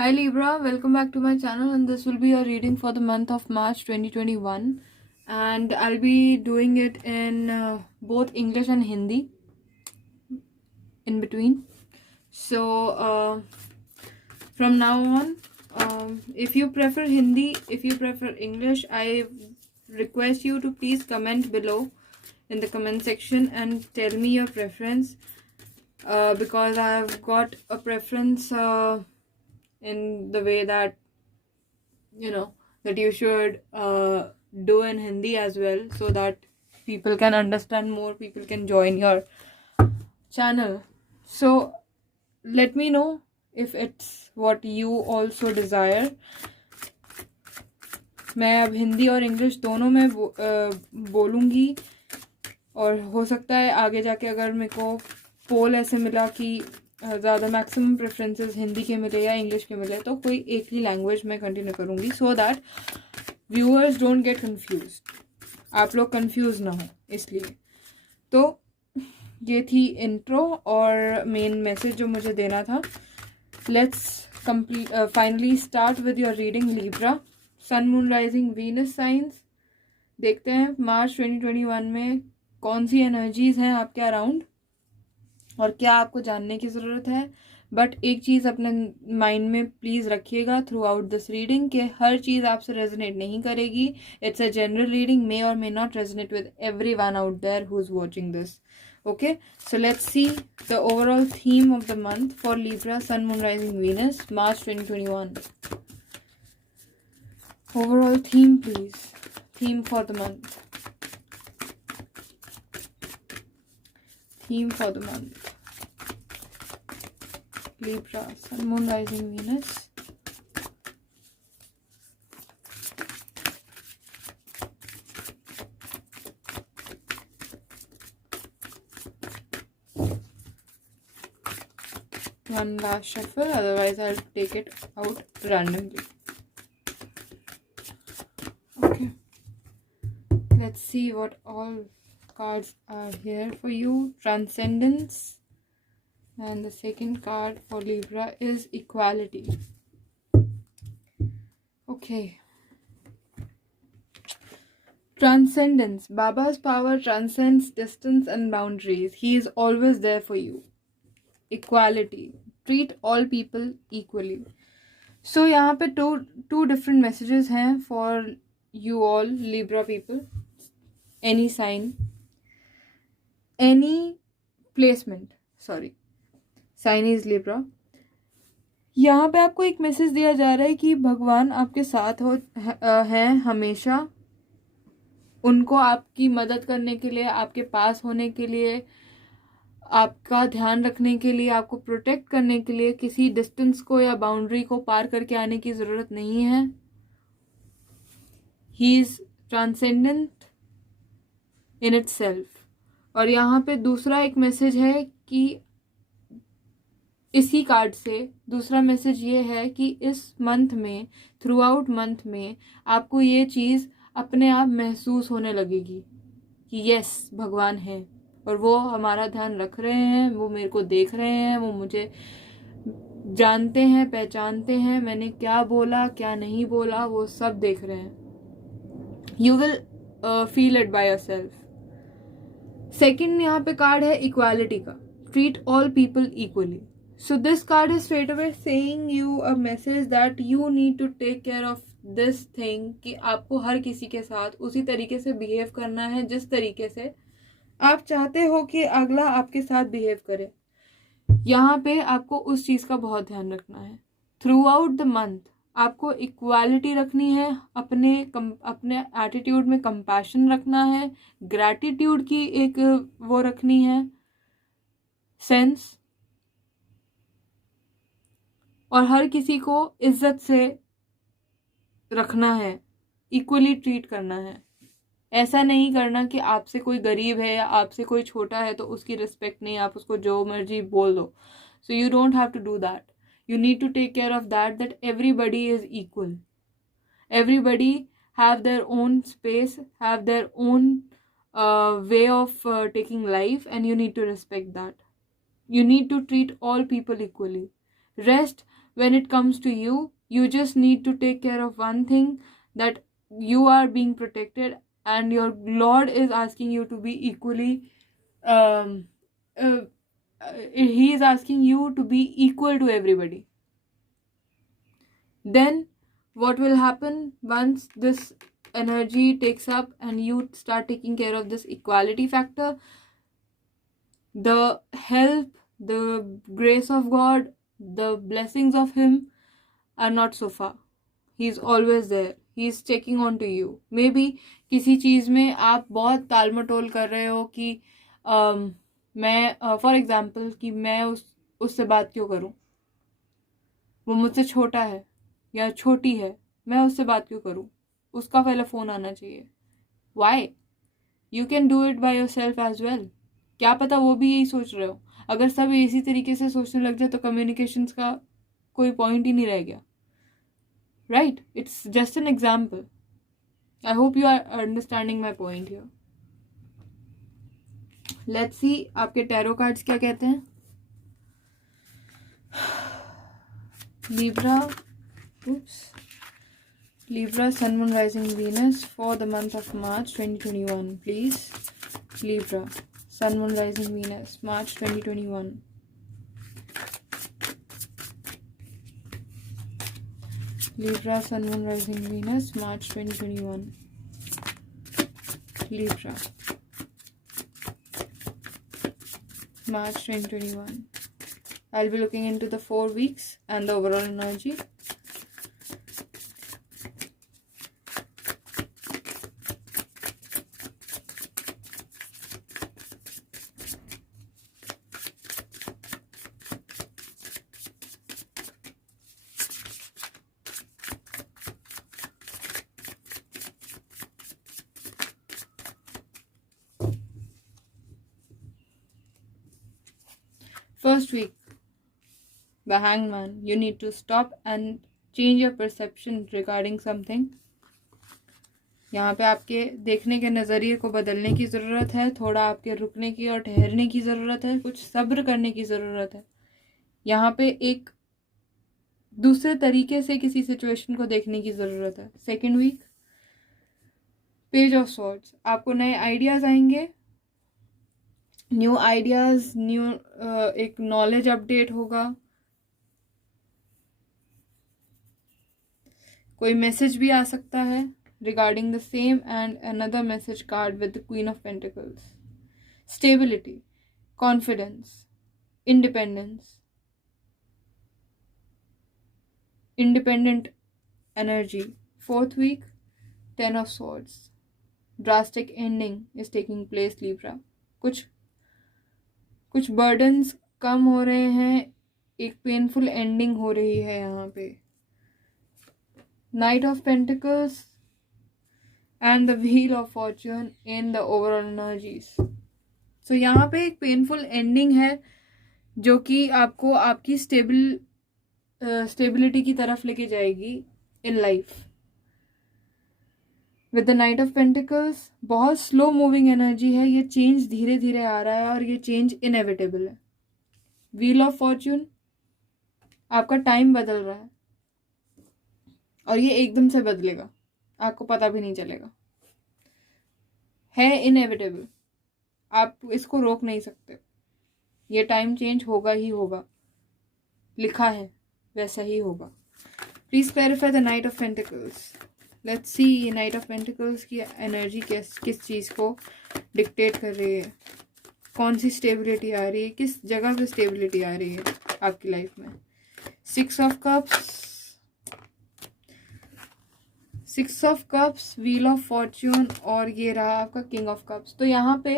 Hi Libra, welcome back to my channel, and this will be a reading for the month of March 2021, and I'll be doing it in both English and Hindi in between. So from now on, if you prefer Hindi, if you prefer English, I request you to please comment below in the comment section and tell me your preference, because I've got a preference in the way that that you should do in Hindi as well, so that people can understand more, people can join your channel. So let me know if it's what you also desire. मैं अब हिंदी और English दोनों में बोलूँगी, और हो सकता है आगे जाके अगर मेरे को पोल ऐसे मिला कि ज़्यादा मैक्सिमम प्रेफरेंसेस हिंदी के मिले या इंग्लिश के मिले, तो कोई एक ही लैंग्वेज में कंटिन्यू करूँगी, so that viewers don't get confuse, आप लोग कंफ्यूज ना हो इसलिए। तो ये थी इंट्रो और मेन मैसेज जो मुझे देना था। Let's finally start with your reading Libra, sun moon rising Venus signs. देखते हैं मार्च 2021 में कौन सी एनर्जीज हैं आपके अराउंड और क्या आपको जानने की ज़रूरत है। बट एक चीज़ अपने माइंड में प्लीज़ रखिएगा थ्रू आउट दिस रीडिंग कि हर चीज़ आपसे रेजोनेट नहीं करेगी। It's a general reading, may or may not resonate with everyone out there who is watching this. Okay, so let's see the overall theme of the month for Libra, Sun, Moon, Rising, Venus, March 2021. Overall theme, please. Theme for the month. Theme for the month. Libra, Sun, Moon, Rising, Venus. One last shuffle, otherwise I'll take it out randomly. Okay, let's see what all cards are here for you. Transcendence, and the second card for Libra is equality. Okay, transcendence. Baba's power transcends distance and boundaries. He is always there for you. Equality, treat all people equally. So यहाँ पे two different messages हैं for you all Libra people, any sign, any placement, sorry, sign is Libra. यहाँ पे आपको एक message दिया जा रहा है कि भगवान आपके साथ हैं हमेशा, उनको आपकी मदद करने के लिए, आपके पास होने के लिए, आपका ध्यान रखने के लिए, आपको प्रोटेक्ट करने के लिए किसी डिस्टेंस को या बाउंड्री को पार करके आने की ज़रूरत नहीं है। He is transcendent in itself. और यहाँ पे दूसरा एक मैसेज है कि इसी कार्ड से दूसरा मैसेज ये है कि इस मंथ में, थ्रू आउट मंथ में, आपको ये चीज़ अपने आप महसूस होने लगेगी कि यस, भगवान है और वो हमारा ध्यान रख रहे हैं, वो मेरे को देख रहे हैं, वो मुझे जानते हैं, पहचानते हैं, मैंने क्या बोला क्या नहीं बोला वो सब देख रहे हैं। You will feel it by yourself. Second यहाँ पे कार्ड है इक्वालिटी का, treat all people equally. So this card is straight away saying you a message that you need to take care of this thing कि आपको हर किसी के साथ उसी तरीके से बिहेव करना है जिस तरीके से आप चाहते हो कि अगला आपके साथ बिहेव करे। यहाँ पे आपको उस चीज़ का बहुत ध्यान रखना है। थ्रू आउट द मंथ आपको इक्वालिटी रखनी है, अपने एटीट्यूड में कंपैशन रखना है, ग्रैटिट्यूड की एक वो रखनी है सेंस, और हर किसी को इज्जत से रखना है, इक्वली ट्रीट करना है। ऐसा नहीं करना कि आपसे कोई गरीब है या आपसे कोई छोटा है तो उसकी रिस्पेक्ट नहीं, आप उसको जो मर्जी बोल दो। So you don't have to do that. You need to take care of that everybody is equal. Everybody have their own space, have their own way of taking life, and you need to respect that. You need to treat all people equally. Rest when it comes to you, you just need to take care of one thing, that you are being protected, and your Lord is asking you to be equally um he is asking you to be equal to everybody. Then what will happen once this energy takes up and you start taking care of this equality factor? The help, the grace of God, the blessings of Him are not so far. He is always there. He is checking on to you. Maybe किसी चीज़ में आप बहुत ताल मटोल कर रहे हो कि मैं फॉर एग्जाम्पल कि मैं उससे बात क्यों करूं, वो मुझसे छोटा है या छोटी है, मैं उससे बात क्यों करूं, उसका पहले फ़ोन आना चाहिए. Why? You can do it by yourself as well. क्या पता वो भी यही सोच रहे हो. अगर सब इसी तरीके से सोचने लग जाए तो कम्युनिकेशंस का कोई पॉइंट ही नहीं रह गया. Right? It's just an example. I hope you are understanding my point here. Let's see आपके टैरो कार्ड्स क्या कहते हैं. Libra, Sun, Moon, Rising, Venus for the month of March 2021, please. Libra, Sun, Moon, Rising, Venus, March 2021. Libra, Sun, Moon, Rising, Venus, March 2021. Libra, March 2021. I'll be looking into the 4 weeks and the overall energy. First week, the Hangman, you need to stop and change your perception regarding something. यहाँ पे आपके देखने के नज़रिए को बदलने की ज़रूरत है. थोड़ा आपके रुकने की और ठहरने की ज़रूरत है. कुछ सब्र करने की ज़रूरत है. यहाँ पे एक दूसरे तरीके से किसी सिचुएशन को देखने की ज़रूरत है. Second week, page of swords, आपको नए आइडियाज़ आएंगे. न्यू आइडियाज़, न्यू एक नॉलेज अपडेट होगा. कोई मैसेज भी आ सकता है regarding the same. And another message card with the queen of pentacles. Stability, confidence, independence, independent energy. Fourth week, 10 of swords, drastic ending is taking place. Libra, कुछ burdens कम हो रहे हैं. एक पेनफुल एंडिंग हो रही है यहाँ पे. Knight of Pentacles and the Wheel of Fortune in the overall energies. So यहाँ पे एक पेनफुल एंडिंग है जो कि आपको आपकी स्टेबिलिटी की तरफ लेके जाएगी in life. With the night of pentacles, बहुत स्लो मूविंग एनर्जी है. ये चेंज धीरे धीरे आ रहा है और ये चेंज इनएविटेबल है. व्हील ऑफ फॉर्च्यून, आपका टाइम बदल रहा है और ये एकदम से बदलेगा, आपको पता भी नहीं चलेगा. है इनएविटेबल, आप इसको रोक नहीं सकते. ये टाइम चेंज होगा ही होगा. लिखा है वैसा ही होगा. Please clarify the night of pentacles. Let's see night of pentacles की एनर्जी किस चीज़ को डिक्टेट कर रही है. कौन सी स्टेबिलिटी आ रही है, किस जगह पे स्टेबिलिटी आ रही है आपकी लाइफ में. 6 of cups, 6 of cups, wheel of Fortune और ये रहा आपका किंग ऑफ कप्स. तो यहाँ पे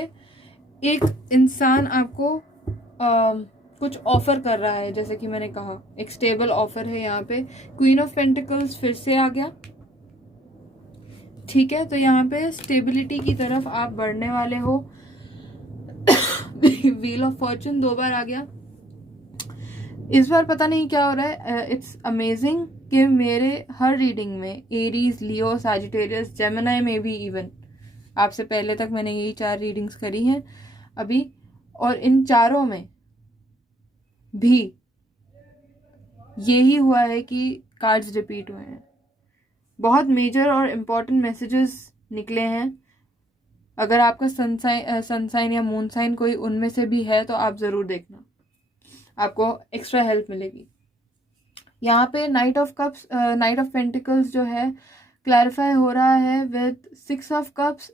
एक इंसान आपको कुछ ऑफर कर रहा है. जैसे कि मैंने कहा, एक स्टेबल ऑफर है यहाँ पे. क्वीन ऑफ पेंटिकल्स फिर से आ गया. ठीक है, तो यहाँ पे स्टेबिलिटी की तरफ आप बढ़ने वाले हो. व्हील ऑफ फॉर्च्यून 2 बार आ गया. इस बार पता नहीं क्या हो रहा है. इट्स अमेजिंग कि मेरे हर रीडिंग में एरीज, लियो, सैजिटेरियस, जेमिनी में भी, इवन आपसे पहले तक मैंने यही 4 रीडिंग्स करी हैं अभी, और इन चारों में भी यही हुआ है कि कार्ड्स रिपीट हुए हैं। बहुत मेजर और इम्पॉर्टेंट मैसेजेस निकले हैं। अगर आपका सनसाइन या मून साइन कोई उनमें से भी है तो आप ज़रूर देखना, आपको एक्स्ट्रा हेल्प मिलेगी। यहाँ पे night of cups, night of pentacles जो है क्लैरिफाई हो रहा है with 6 of cups,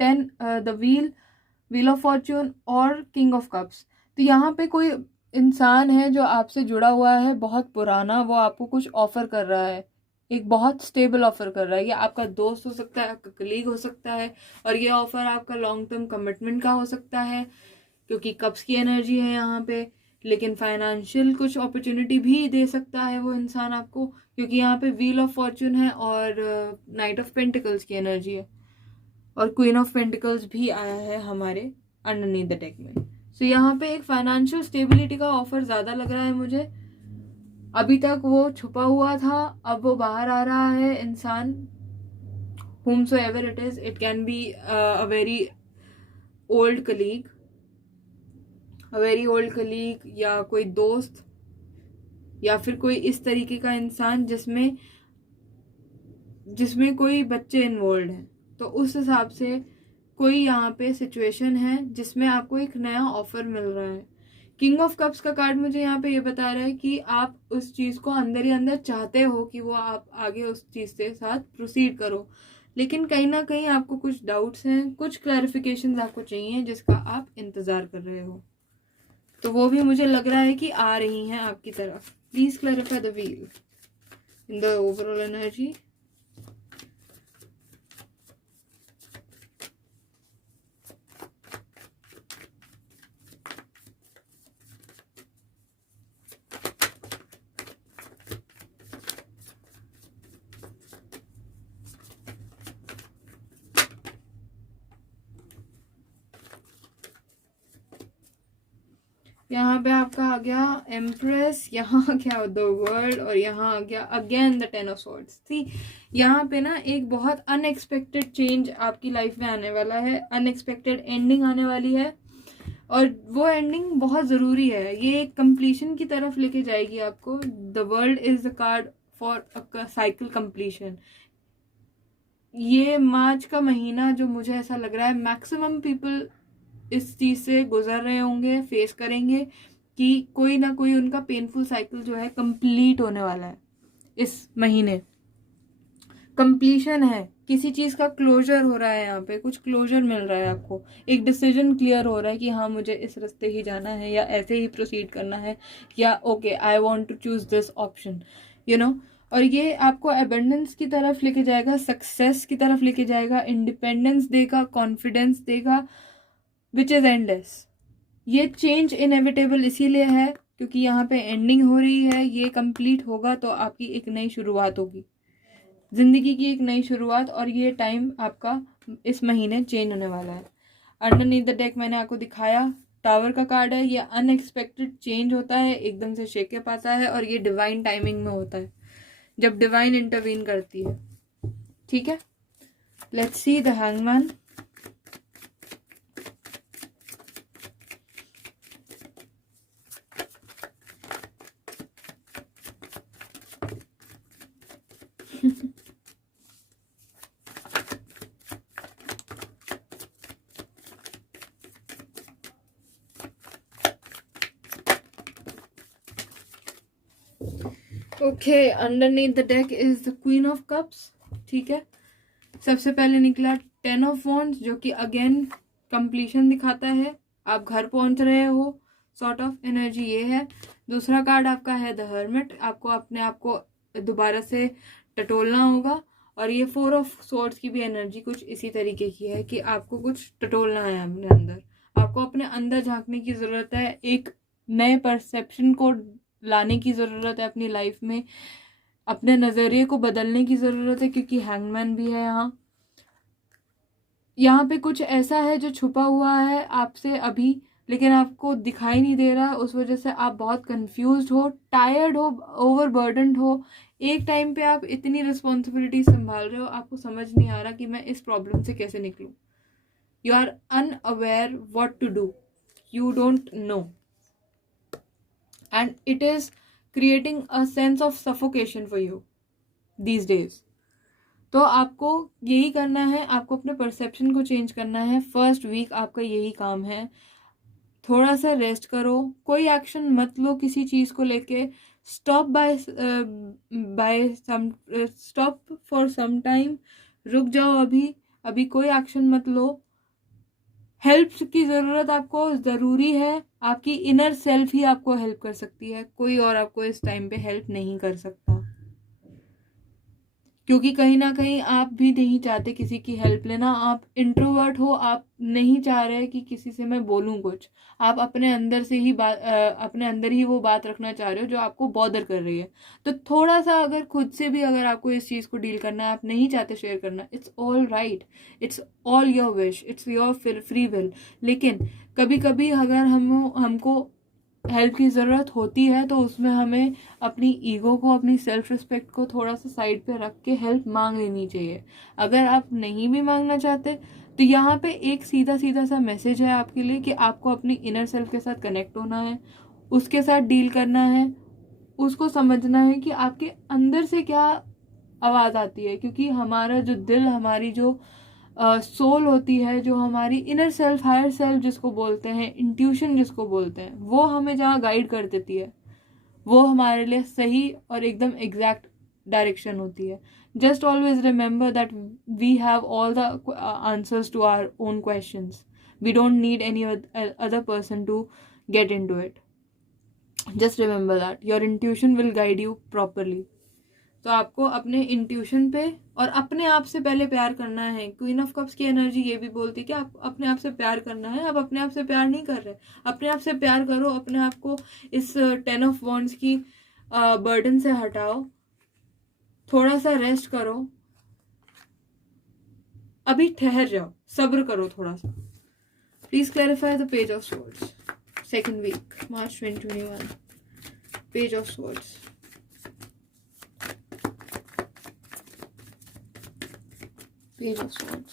10 the wheel of Fortune और किंग ऑफ कप्स। तो यहाँ पे कोई इंसान है जो आपसे जुड़ा हुआ है बहुत पुराना, वो आपको कुछ ऑफर कर रहा है, एक बहुत स्टेबल ऑफर कर रहा है। ये आपका दोस्त हो सकता है, आपका कलीग हो सकता है, और ये ऑफर आपका लॉन्ग टर्म कमिटमेंट का हो सकता है क्योंकि कप्स की एनर्जी है यहाँ पे। लेकिन फाइनेंशियल कुछ अपॉर्चुनिटी भी दे सकता है वो इंसान आपको, क्योंकि यहाँ पे व्हील ऑफ फॉर्च्यून है और नाइट ऑफ पेंटिकल्स की एनर्जी है, और क्वीन ऑफ पेंटिकल्स भी आया है हमारे अंडरनीथ द डेक में। सो यहाँ पे एक फाइनेंशियल स्टेबिलिटी का ऑफर ज़्यादा लग रहा है मुझे। अभी तक वो छुपा हुआ था, अब वो बाहर आ रहा है इंसान, whomsoever it is, it can be a very old colleague, या कोई दोस्त, या फिर कोई इस तरीके का इंसान जिसमें कोई बच्चे इन्वॉल्व हैं। तो उस हिसाब से कोई यहाँ पे सिचुएशन है जिसमें आपको एक नया ऑफर मिल रहा है। किंग ऑफ कप्स का कार्ड मुझे यहाँ पे ये बता रहा है कि आप उस चीज़ को अंदर ही अंदर चाहते हो कि वो आप आगे उस चीज़ के साथ प्रोसीड करो, लेकिन कहीं ना कहीं आपको कुछ डाउट्स हैं, कुछ क्लैरिफिकेशंस आपको चाहिए जिसका आप इंतज़ार कर रहे हो। तो वो भी मुझे लग रहा है कि आ रही हैं आपकी तरफ। Please clarify the wheel in the overall energy. यहाँ पे आपका आ गया एम्प्रेस, यहाँ आ गया द वर्ल्ड, और यहाँ आ गया अगेन द 10 ऑफ स्वॉर्ड्स। थी यहाँ पे ना एक बहुत अनएक्सपेक्टेड चेंज आपकी लाइफ में आने वाला है, अनएक्सपेक्टेड एंडिंग आने वाली है, और वो एंडिंग बहुत ज़रूरी है। ये एक कंप्लीशन की तरफ लेके जाएगी आपको। The world is the card for a cycle completion. ये मार्च का महीना जो मुझे ऐसा लग रहा है मैक्सिमम पीपल इस चीज़ से गुजर रहे होंगे, फेस करेंगे कि कोई ना कोई उनका पेनफुल साइकिल जो है कंप्लीट होने वाला है इस महीने। कंप्लीशन है, किसी चीज़ का क्लोजर हो रहा है, यहाँ पे कुछ क्लोजर मिल रहा है आपको, एक डिसीजन क्लियर हो रहा है कि हाँ मुझे इस रास्ते ही जाना है, या ऐसे ही प्रोसीड करना है, या okay I want to choose this option, you know. और ये आपको एबंडेंस की तरफ लेके जाएगा, सक्सेस की तरफ लेके जाएगा, इंडिपेंडेंस देगा, कॉन्फिडेंस देगा, विच इज़ एंडलेस। ये चेंज इनएविटेबल इसीलिए है क्योंकि यहाँ पे एंडिंग हो रही है, ये कंप्लीट होगा तो आपकी एक नई शुरुआत होगी, जिंदगी की एक नई शुरुआत, और ये टाइम आपका इस महीने चेंज होने वाला है। अंडरनीथ द डेक मैंने आपको दिखाया, टावर का कार्ड है, ये अनएक्सपेक्टेड चेंज होता है, एकदम से शेक अप आता है, और ये डिवाइन टाइमिंग में होता है जब डिवाइन इंटरवीन करती है। ठीक है, let's see the hangman. Okay, underneath the deck is the queen of cups. ठीक है, सबसे पहले निकला 10 ऑफ वॉन्ड्स जो कि अगेन कंप्लीशन दिखाता है, आप घर पहुंच रहे हो, सॉर्ट ऑफ एनर्जी ये है। दूसरा कार्ड आपका है द हर्मिट, आपको अपने आप को दोबारा से टटोलना होगा, और ये 4 ऑफ स्वॉर्ड्स की भी एनर्जी कुछ इसी तरीके की है कि आपको कुछ टटोलना है अपने अंदर, आपको अपने अंदर झांकने की ज़रूरत है, एक नए परसेप्शन को लाने की ज़रूरत है अपनी लाइफ में, अपने नज़रिए को बदलने की ज़रूरत है, क्योंकि हैंगमैन भी है यहाँ पे कुछ ऐसा है जो छुपा हुआ है आपसे अभी, लेकिन आपको दिखाई नहीं दे रहा, उस वजह से आप बहुत कंफ्यूज्ड हो, टायर्ड हो, ओवरबर्डन्ड हो। एक टाइम पे आप इतनी रिस्पॉन्सिबिलिटी संभाल रहे हो, आपको समझ नहीं आ रहा कि मैं इस प्रॉब्लम से कैसे निकलूं। You are unaware what to do, you don't know, and it is creating a sense of suffocation for you these days. तो आपको यही करना है, आपको अपने परसेप्शन को चेंज करना है. फर्स्ट वीक आपका यही काम है. थोड़ा सा रेस्ट करो, कोई एक्शन मत लो किसी चीज़ को लेके. Stop for some time. रुक जाओ, अभी कोई एक्शन मत लो. हेल्प की ज़रूरत आपको ज़रूरी है. आपकी इनर सेल्फ ही आपको हेल्प कर सकती है, कोई और आपको इस टाइम पे हेल्प नहीं कर सकता. क्योंकि कहीं ना कहीं आप भी नहीं चाहते किसी की हेल्प लेना. आप इंट्रोवर्ट हो, आप नहीं चाह रहे कि किसी से मैं बोलूं कुछ. आप अपने अंदर से ही अपने अंदर ही वो बात रखना चाह रहे हो जो आपको बॉदर कर रही है. तो थोड़ा सा अगर खुद से भी अगर आपको इस चीज़ को डील करना है, आप नहीं चाहते शेयर करना, it's all right. It's all your wish, it's your free will. लेकिन कभी कभी अगर हमको हेल्प की ज़रूरत होती है तो उसमें हमें अपनी ईगो को, अपनी सेल्फ रिस्पेक्ट को थोड़ा सा साइड पे रख के हेल्प मांग लेनी चाहिए. अगर आप नहीं भी मांगना चाहते तो यहाँ पे एक सीधा सीधा सा मैसेज है आपके लिए कि आपको अपनी इनर सेल्फ के साथ कनेक्ट होना है, उसके साथ डील करना है, उसको समझना है कि आपके अंदर से क्या आवाज़ आती है. क्योंकि हमारा जो दिल, हमारी जो सोल होती है, जो हमारी इनर सेल्फ, हायर सेल्फ जिसको बोलते हैं, इंट्यूशन जिसको बोलते हैं, वो हमें जहाँ गाइड कर देती है, वो हमारे लिए सही और एकदम एग्जैक्ट डायरेक्शन होती है. Just always remember that we have all the answers to our own questions. We don't need any other person to get into it. Just remember that your intuition will guide you properly. तो आपको अपने intuition पे और अपने आप से पहले प्यार करना है. क्वीन ऑफ कप्स की एनर्जी ये भी बोलती है कि आप अपने आप से प्यार करना है. आप अपने आप से प्यार नहीं कर रहे, अपने आप से प्यार करो. अपने आप को इस 10 ऑफ वॉन्ड्स की बर्डन से हटाओ. थोड़ा सा रेस्ट करो, अभी ठहर जाओ, सब्र करो थोड़ा सा. Please clarify the page of swords. Second week, March 2021. Page of swords. Page of Swords.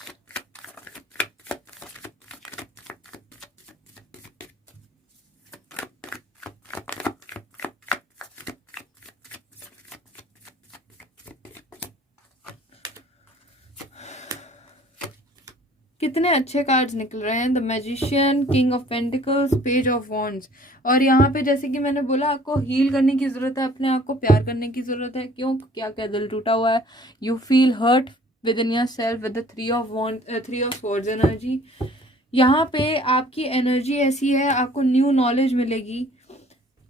कितने अच्छे कार्ड्स निकल रहे हैं. The magician, king of pentacles, page of wands. और यहाँ पे जैसे कि मैंने बोला, आपको हील करने की ज़रूरत है, अपने आप को प्यार करने की ज़रूरत है. क्यों? क्या क्या दिल टूटा हुआ है. You feel hurt within yourself with the 3 of swords energy. यहाँ पे आपकी एनर्जी ऐसी है, आपको न्यू नॉलेज मिलेगी.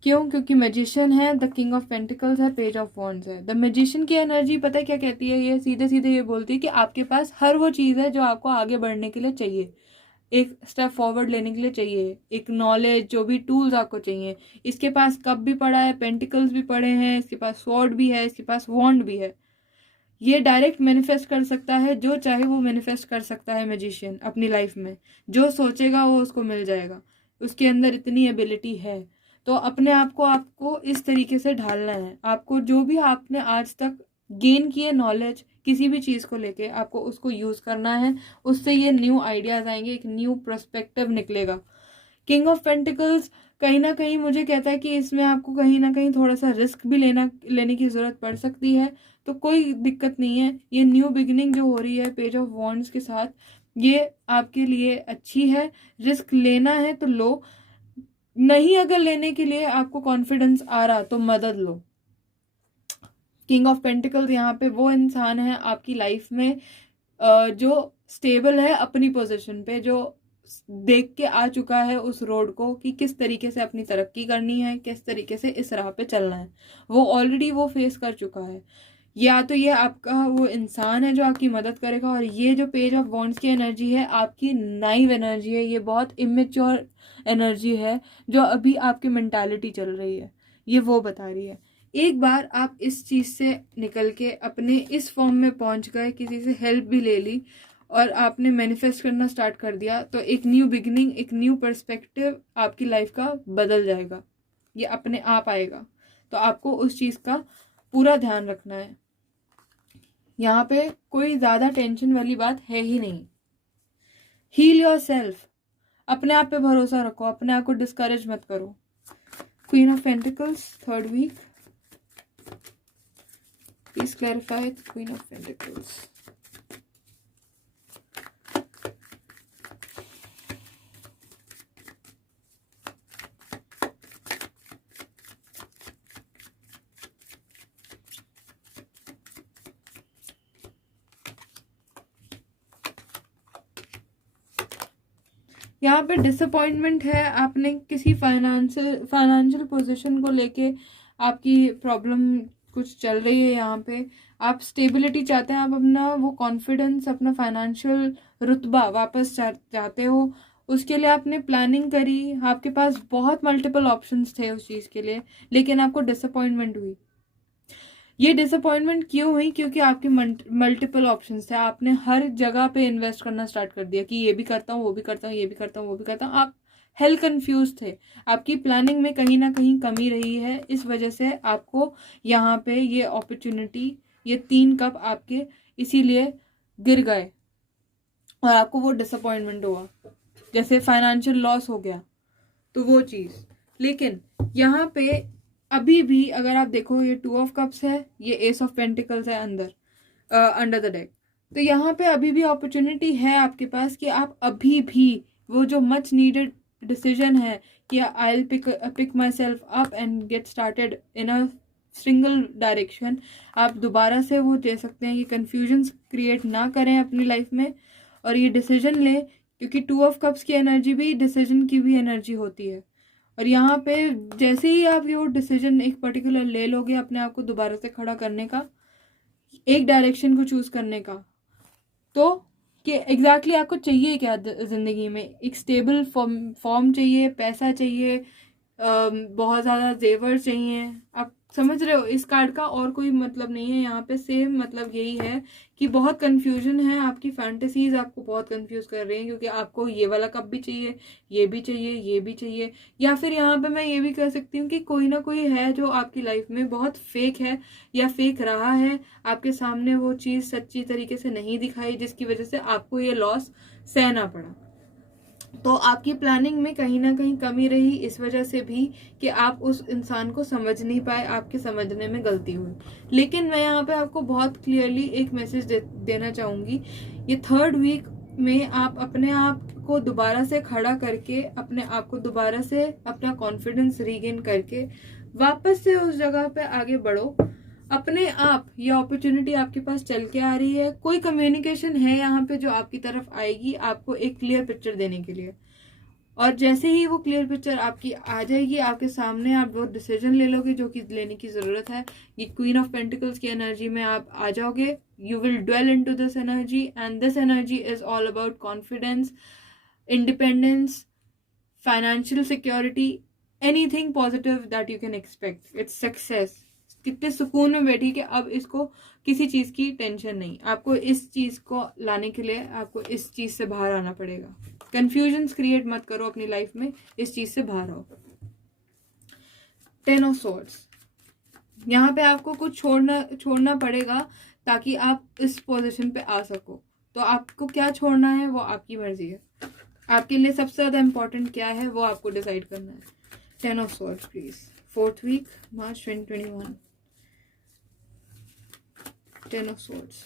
क्यों? क्योंकि मैजिशियन है, द किंग ऑफ पेंटिकल्स है, पेज ऑफ वॉन्ड्स है. द मैजिशियन की एनर्जी पता है क्या कहती है? ये सीधे सीधे ये बोलती है कि आपके पास हर वो चीज़ है जो आपको आगे बढ़ने के लिए चाहिए, एक स्टेप फॉरवर्ड लेने के लिए चाहिए, एक नॉलेज, जो भी टूल्स आपको चाहिए. इसके पास कप भी पड़ा है, पेंटिकल्स भी पड़े हैं, इसके पास स्वॉर्ड भी है, इसके पास वॉन्ड भी है. ये डायरेक्ट मैनिफेस्ट कर सकता है, जो चाहे वो मैनिफेस्ट कर सकता है मैजिशियन अपनी लाइफ में. जो सोचेगा वो उसको मिल जाएगा. उसके अंदर इतनी एबिलिटी है. तो अपने आप को आपको इस तरीके से ढालना है. आपको जो भी आपने आज तक गेन किए नॉलेज किसी भी चीज़ को लेके, आपको उसको यूज़ करना है. उससे ये न्यू आइडियाज़ आएंगे, एक न्यू पर्सपेक्टिव निकलेगा. किंग ऑफ पेंटिकल्स कहीं ना कहीं मुझे कहता है कि इसमें आपको कहीं ना कहीं थोड़ा सा रिस्क भी लेने की ज़रूरत पड़ सकती है. तो कोई दिक्कत नहीं है. ये न्यू बिगिनिंग जो हो रही है पेज ऑफ वॉन्ड्स के साथ, ये आपके लिए अच्छी है. रिस्क लेना है तो लो, नहीं अगर लेने के लिए आपको कॉन्फिडेंस आ रहा तो मदद लो. किंग ऑफ पेंटिकल्स यहाँ पे वो इंसान है आपकी लाइफ में जो स्टेबल है अपनी पोजीशन पे, जो देख के आ चुका है उस रोड को कि किस तरीके से अपनी तरक्की करनी है, किस तरीके से इस राह पे चलना है. वो ऑलरेडी वो फेस कर चुका है. या तो ये आपका वो इंसान है जो आपकी मदद करेगा. और ये जो पेज ऑफ वॉन्ड्स की एनर्जी है, आपकी नाइव एनर्जी है. ये बहुत इमेच्योर एनर्जी है जो अभी आपकी मेंटालिटी चल रही है, ये वो बता रही है. एक बार आप इस चीज़ से निकल के अपने इस फॉर्म में पहुंच गए, किसी से हेल्प भी ले ली और आपने मैनिफेस्ट करना स्टार्ट कर दिया, तो एक न्यू बिगिनिंग, एक न्यू पर्सपेक्टिव आपकी लाइफ का बदल जाएगा. ये अपने आप आएगा. तो आपको उस चीज़ का पूरा ध्यान रखना है. यहाँ पे कोई ज़्यादा टेंशन वाली बात है ही नहीं. Heal yourself. अपने आप पे भरोसा रखो, अपने आप को डिस्करेज मत करो. Queen of pentacles, third week, please clarify queen of pentacles. यहाँ पे डिसअपॉइंटमेंट है, आपने किसी फाइनेंशियल पोजीशन को लेके आपकी प्रॉब्लम कुछ चल रही है। यहाँ पे आप स्टेबिलिटी चाहते हैं, आप अपना वो कॉन्फिडेंस, अपना फाइनेंशियल रुतबा वापस चाहते हो। उसके लिए आपने प्लानिंग करी, आपके पास बहुत मल्टीपल ऑप्शंस थे उस चीज़ के लिए, लेकिन आपको डिसअपॉइंटमेंट हुई। ये डिसअपॉइंटमेंट क्यों हुई? क्योंकि आपके मल्टीपल ऑप्शंस थे, आपने हर जगह पे इन्वेस्ट करना स्टार्ट कर दिया कि ये भी करता हूँ, वो भी करता हूँ, ये भी करता हूँ, वो भी करता हूँ। आप हेल कंफ्यूज थे, आपकी प्लानिंग में कहीं ना कहीं कमी रही है। इस वजह से आपको यहाँ पे ये अपॉर्चुनिटी, ये 3 कप आपके इसीलिए गिर गए और आपको वो डिसअपॉइंटमेंट हुआ, जैसे फाइनेंशियल लॉस हो गया, तो वो चीज़। लेकिन यहाँ पे अभी भी अगर आप देखो, ये 2 ऑफ कप्स है, ये एस ऑफ पेंटिकल्स है अंडर द डेक, तो यहाँ पे अभी भी अपॉर्चुनिटी है आपके पास कि आप अभी भी वो जो मच नीडेड डिसीजन है कि I will pick myself up and get started in a single direction, आप दोबारा से वो दे सकते हैं। ये कन्फ्यूजन्स क्रिएट ना करें अपनी लाइफ में और ये डिसीजन लें, क्योंकि 2 ऑफ कप्स की एनर्जी भी डिसीजन की भी एनर्जी होती है। और यहाँ पे जैसे ही आप ये डिसीजन एक पर्टिकुलर ले लोगे अपने आप को दोबारा से खड़ा करने का, एक डायरेक्शन को चूज करने का, तो कि एग्जैक्टली आपको चाहिए क्या जिंदगी में। एक स्टेबल फॉर्म चाहिए, पैसा चाहिए, बहुत ज़्यादा जेवर चाहिए। आप समझ रहे हो, इस कार्ड का और कोई मतलब नहीं है यहाँ पे, सेम मतलब यही है कि बहुत कंफ्यूजन है, आपकी फैंटेसीज आपको बहुत कंफ्यूज कर रही हैं, क्योंकि आपको ये वाला कप भी चाहिए, ये भी चाहिए, ये भी चाहिए। या फिर यहाँ पे मैं ये भी कह सकती हूँ कि कोई ना कोई है जो आपकी लाइफ में बहुत फेक है या फेक रहा है, आपके सामने वो चीज़ सच्ची तरीके से नहीं दिखाई, जिसकी वजह से आपको ये लॉस सहना पड़ा। तो आपकी प्लानिंग में कहीं ना कहीं कमी रही, इस वजह से भी कि आप उस इंसान को समझ नहीं पाए, आपके समझने में गलती हुई। लेकिन मैं यहाँ पे आपको बहुत क्लियरली एक मैसेज देना चाहूँगी, ये 3rd वीक में आप अपने आप को दोबारा से खड़ा करके, अपने आप को दोबारा से अपना कॉन्फिडेंस रीगेन करके वापस से उस जगह पे आगे बढ़ो। अपने आप ये अपॉर्चुनिटी आपके पास चल के आ रही है, कोई कम्युनिकेशन है यहाँ पे जो आपकी तरफ आएगी आपको एक क्लियर पिक्चर देने के लिए। और जैसे ही वो क्लियर पिक्चर आपकी आ जाएगी आपके सामने, आप वो डिसीजन ले लोगे जो कि लेने की ज़रूरत है। ये क्वीन ऑफ पेंटिकल्स की एनर्जी में आप आ जाओगे, you will dwell into this energy and this energy is all about confidence, independence, financial security, anything positive that you can expect, it's success. कितने सुकून में बैठी कि अब इसको किसी चीज़ की टेंशन नहीं, आपको इस चीज़ को लाने के लिए आपको इस चीज़ से बाहर आना पड़ेगा। कंफ्यूजन्स क्रिएट मत करो अपनी लाइफ में, इस चीज़ से बाहर आओ। 10 ऑफ सॉर्ड्स, यहाँ पे आपको कुछ छोड़ना पड़ेगा ताकि आप इस पोजीशन पे आ सको। तो आपको क्या छोड़ना है वो आपकी मर्जी है, आपके लिए सबसे ज़्यादा इम्पोर्टेंट क्या है वो आपको डिसाइड करना है। 10 of swords please, 4th week, March 2021। 10 of Swords.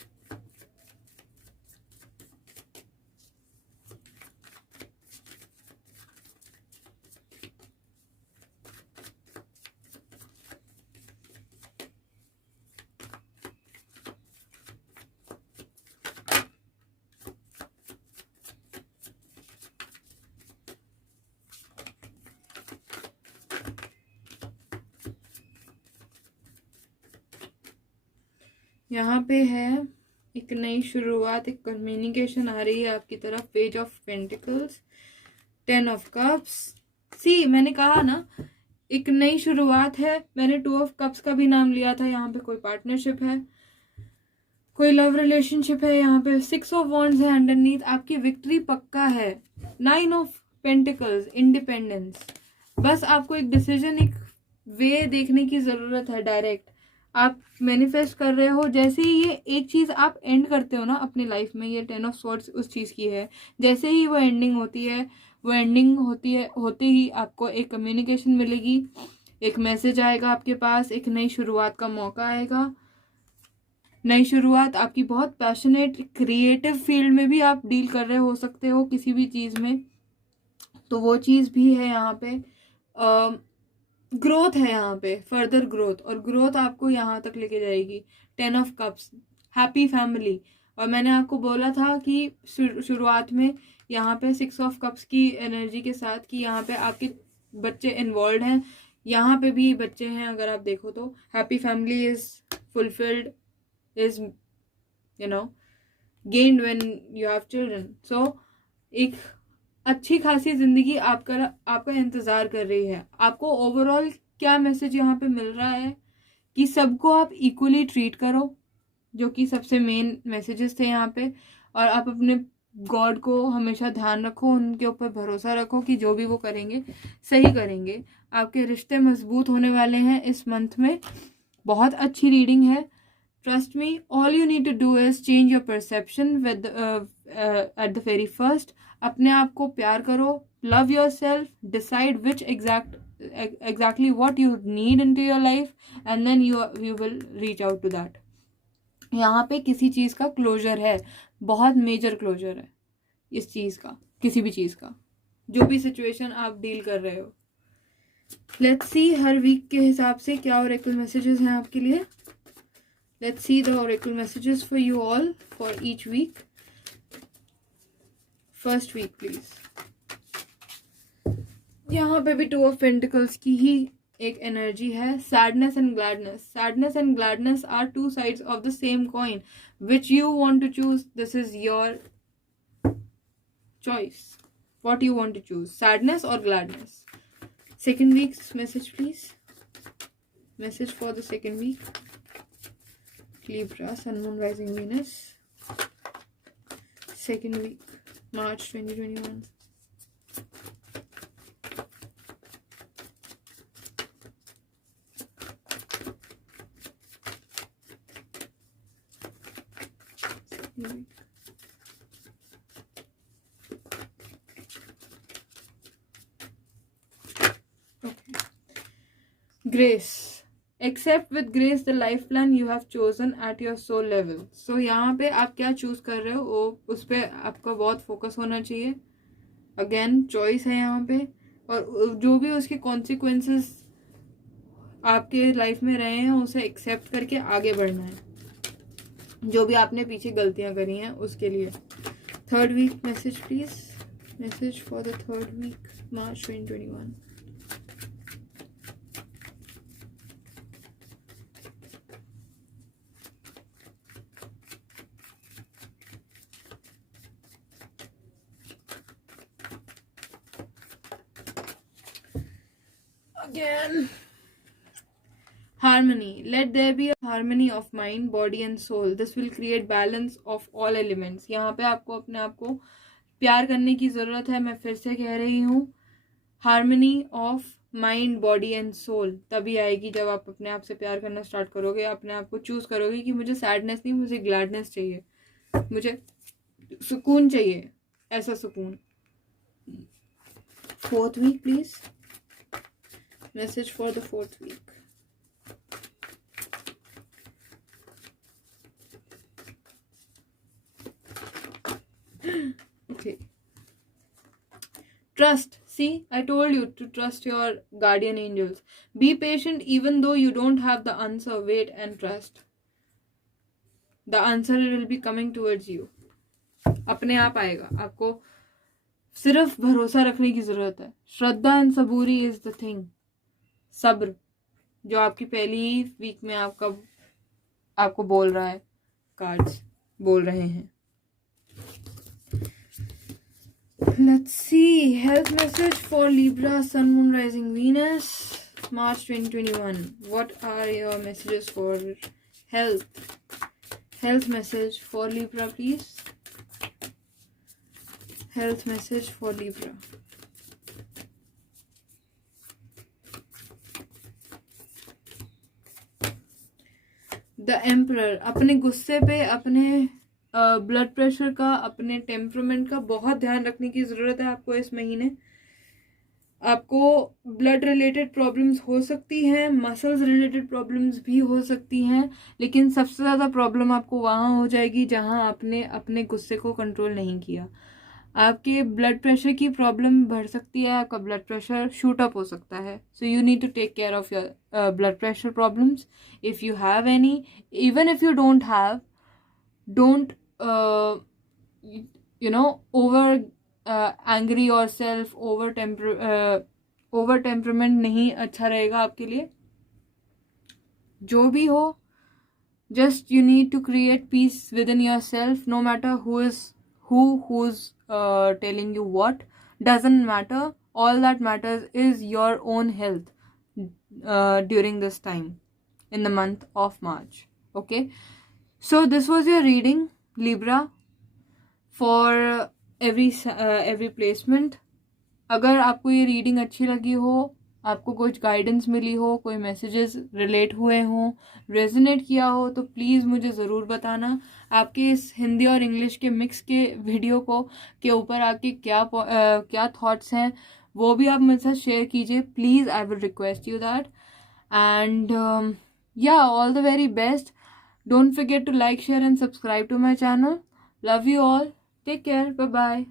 यहाँ पे है एक नई शुरुआत, एक कम्युनिकेशन आ रही है आपकी तरफ। Page of pentacles, 10 of cups. See मैंने कहा ना, एक नई शुरुआत है। मैंने 2 ऑफ कप्स का भी नाम लिया था। यहाँ पे कोई पार्टनरशिप है, कोई लव रिलेशनशिप है। यहाँ पे 6 ऑफ वॉन्ड्स है अंडरनीथ, आपकी विक्ट्री पक्का है। 9 ऑफ पेंटिकल्स, इंडिपेंडेंस। बस आपको एक डिसीजन, एक वे देखने की जरूरत है, डायरेक्ट आप मैनिफेस्ट कर रहे हो। जैसे ही ये एक चीज़ आप एंड करते हो ना अपनी लाइफ में, ये 10 ऑफ स्वॉर्ड्स उस चीज़ की है। जैसे ही वो एंडिंग होती है, वो एंडिंग होते ही आपको एक कम्युनिकेशन मिलेगी, एक मैसेज आएगा आपके पास, एक नई शुरुआत का मौका आएगा। नई शुरुआत, आपकी बहुत पैशनेट क्रिएटिव फील्ड में भी आप डील कर रहे हो सकते हो किसी भी चीज़ में, तो वो चीज़ भी है यहाँ पे। ग्रोथ है यहाँ पे, फर्दर ग्रोथ, और ग्रोथ आपको यहाँ तक लेके जाएगी। 10 ऑफ कप्स, हैप्पी फैमिली, और मैंने आपको बोला था कि शुरुआत में यहाँ पे 6 ऑफ कप्स की एनर्जी के साथ कि यहाँ पे आपके बच्चे इन्वॉल्व हैं, यहाँ पे भी बच्चे हैं अगर आप देखो तो। Happy family is fulfilled, is you know gained when you have children. So एक अच्छी खासी जिंदगी आपका इंतजार कर रही है। आपको ओवरऑल क्या मैसेज यहाँ पे मिल रहा है कि सबको आप इक्वली ट्रीट करो, जो कि सबसे मेन मैसेजेस थे यहाँ पे। और आप अपने गॉड को हमेशा ध्यान रखो, उनके ऊपर भरोसा रखो कि जो भी वो करेंगे सही करेंगे। आपके रिश्ते मजबूत होने वाले हैं इस मंथ में। बहुत अच्छी रीडिंग है, trust me. All you need to do is change your perception with at the very first. अपने आप को प्यार करो, love yourself, decide which exactly what you need into your life, and then you will reach out to that. यहाँ पे किसी चीज़ का closure है, बहुत मेजर क्लोजर है इस चीज़ का, किसी भी चीज़ का, जो भी सिचुएशन आप डील कर रहे हो। लेट्स सी हर वीक के हिसाब से क्या ओरेकल मैसेजेस हैं आपके लिए। Let's see the oracle messages for you all for each week. First week please. यहाँ पे भी 2 ऑफ पेंटिकल्स की ही एक एनर्जी है। Sadness and gladness, sadness and gladness are 2 sides of the same coin, which you want to choose. This is your choice, what you want to choose, sadness और gladness. Second week message please, message for the second week. Libra, Sun, Moon, Rising, Venus. Second week, March 2021. Okay. Grace. Accept with grace the life plan you have chosen at your soul level. So यहाँ पे आप क्या choose कर रहे हो वो उस पर आपका बहुत फोकस होना चाहिए। अगेन चॉइस है यहाँ पे, और जो भी उसके कॉन्सिक्वेंसेस आपके लाइफ में रहे हैं उसे एक्सेप्ट करके आगे बढ़ना है, जो भी आपने पीछे गलतियां करी हैं उसके लिए। Third week message please, message for the third week March 2021। Again, harmony. Let there be a harmony of mind, body and soul. This will create balance of all elements. यहाँ पे आपको अपने आप को प्यार करने की ज़रूरत है। मैं फिर से कह रही हूँ, harmony of mind, body and soul तभी आएगी जब आप अपने आप से प्यार करना स्टार्ट करोगे, अपने आप को चूज करोगे कि मुझे सैडनेस नहीं, मुझे ग्लैडनेस चाहिए, मुझे सुकून चाहिए, ऐसा सुकून। Fourth week please, message for the fourth week. Okay. Trust. See, I told you to trust your guardian angels. Be patient even though you don't have the answer. Wait and trust. The answer will be coming towards you. अपने आप आएगा, आपको सिर्फ भरोसा रखने की जरूरत है। Shraddha and Saburi is the thing. सब्र, जो आपकी पहली वीक में आपको बोल रहा है, कार्ड्स बोल रहे हैं। Let's see, health message for Libra, Sun, Moon, Rising, Venus, March 2021. What are your messages for health? Health message for Libra, please. Health message for Libra. The Emperor. अपने गुस्से पे, अपने ब्लड प्रेशर का, अपने temperament का बहुत ध्यान रखने की ज़रूरत है आपको इस महीने। आपको ब्लड रिलेटेड प्रॉब्लम्स हो सकती हैं, मसल्स रिलेटेड प्रॉब्लम्स भी हो सकती हैं, लेकिन सबसे ज़्यादा प्रॉब्लम आपको वहाँ हो जाएगी जहाँ आपने अपने गुस्से को कंट्रोल नहीं किया। आपके ब्लड प्रेशर की प्रॉब्लम बढ़ सकती है, आपका ब्लड प्रेशर शूट अप हो सकता है। So you need to take care of your blood pressure problems if you have any. Even if you don't have, don't over angry yourself, over temperament नहीं अच्छा रहेगा आपके लिए। जो भी हो, just you need to create peace within yourself. No matter who's telling you what, doesn't matter. All that matters is your own health during this time in the month of March. Okay, so this was your reading, Libra, for every placement. अगर आपको ये reading अच्छी लगी हो, आपको कुछ guidance मिली हो, कोई मैसेजेस रिलेट हुए हों, रेजोनेट किया हो, तो प्लीज़ मुझे ज़रूर बताना। आपके इस हिंदी और इंग्लिश के मिक्स के वीडियो के ऊपर आके क्या थॉट्स हैं वो भी आप मेरे साथ शेयर कीजिए please. I will request you that. And yeah, all the very best. Don't forget to like, share and subscribe to my channel. Love you all. Take care. Bye bye.